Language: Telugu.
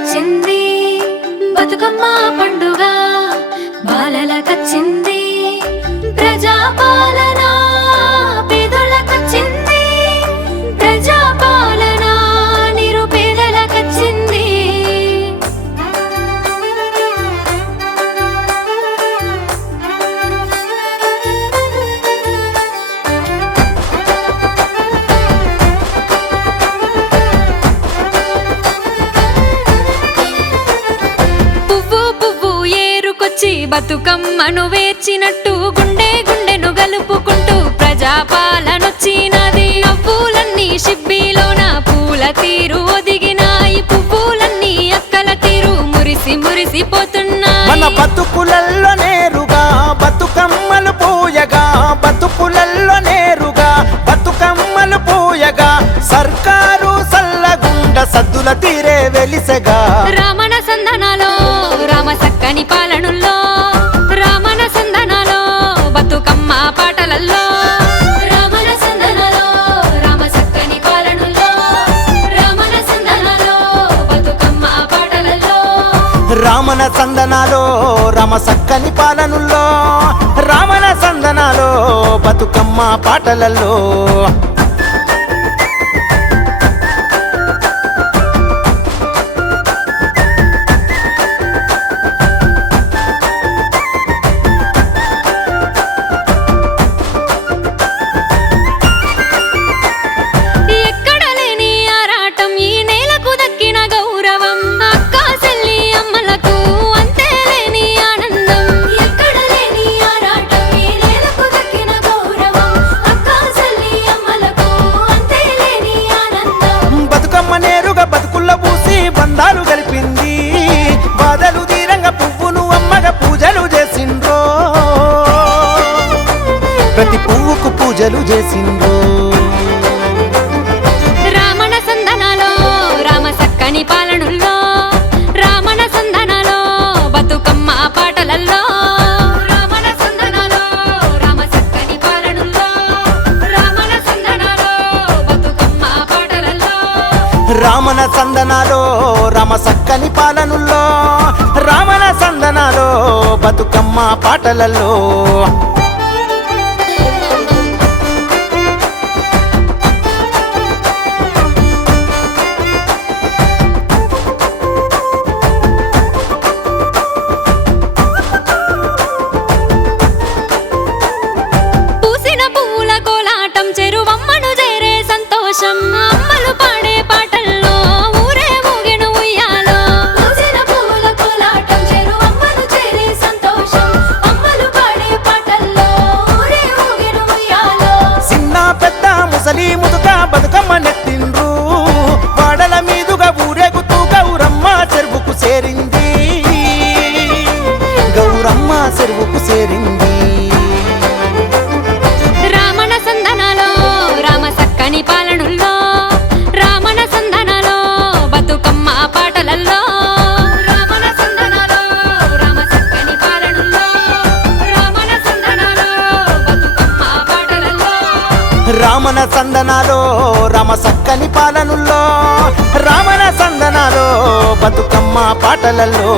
కచ్చింది బతుకమ్మ పండుగ బాలలకచ్చింది ప్రజాపాలన పేదలకచ్చింది ప్రజాపాలన నిరుపేదలకచ్చింది బతుకమ్మను వేర్చినట్టు గుండె గుండెను గలుపుకుంటూ ప్రజాపాలనొచ్చినది పువ్వులన్నీ షిబ్బీలోన పూల తీరు ఒదిగినాయి పువ్వులన్నీ అక్కల తీరు మురిసి మురిసిపోతున్నాయి మన బతుకులల్లో నేరుగా బతుకమ్మలు పూయగా బతుకులల్లో నేరుగా బతుకమ్మలు పూయగా సర్కారు సల్లగుండ సద్దుల తీరే వెలిసెగా రామణ సందనాలో రామ సక్కని పాలనుల్లో రామణ సందనాలో బతుకమ్మ పాటలల్లో రామణ సందనాలో రామ సక్కని పాలనుల్లో రామణ సందనాలో బతుకమ్మ పాటలల్లో రామణ సందనాలో రామ సక్కని పాలనుల్లో రామణ సందనాలో బతుకమ్మ పాటలలో బతుకుల్ల పూసి బంధాలు గలిపింది బాధలు తీరంగా పువ్వును అమ్మగా పూజలు చేసిండ్రో ప్రతి పువ్వుకు పూజలు చేసిండ్రో రామణ సందనాలో రామ సక్కని పాలనుల్లో రామణ సందనాలో బతుకమ్మ పాటలల్లో రామణ సందనాలో రామ సక్కని పాలనుల్లో రామణ సందనాలో బతుకమ్మ పాటలల్లో రామణ సందనాలో రామ సక్కని పాలనుల్లో రామణ సందనాలో బతుకమ్మ పాటలలో పూసిన పువ్వుల కోలాటం చెరువమ్మను చేరే సంతోషం అమ్మలు పాడే పాటల్లో ఊరే ఊగెను ఉయ్యాలో పూసిన పువ్వుల కోలాటం చెరువమ్మను చేరే సంతోషం అమ్మలు పాడే పాటల్లో ఊరే ఊగెను ఉయ్యాలో చిన్న పెద్ద ముసలి ముదుక బతుకమ్మ నెత్తిండ్రు వాడల మీదుగా ఊరేగుతూ గౌరమ్మ చెరువుకు చేరింది గౌరమ్మ చెరువుకు చేరింది రామణ సందనాలో రామ సక్కని పాలనుల్లో రామణ సందనాలో బతుకమ్మ పాటలల్లో రామణ సందనాలో రామ సక్కని పాలనుల్లో రామణ సందనాలో బతుకమ్మ పాటలల్లో రామణ సందనాలో రామ సక్కని పాలనుల్లో రామణ సందనాలో బతుకమ్మ పాటలలో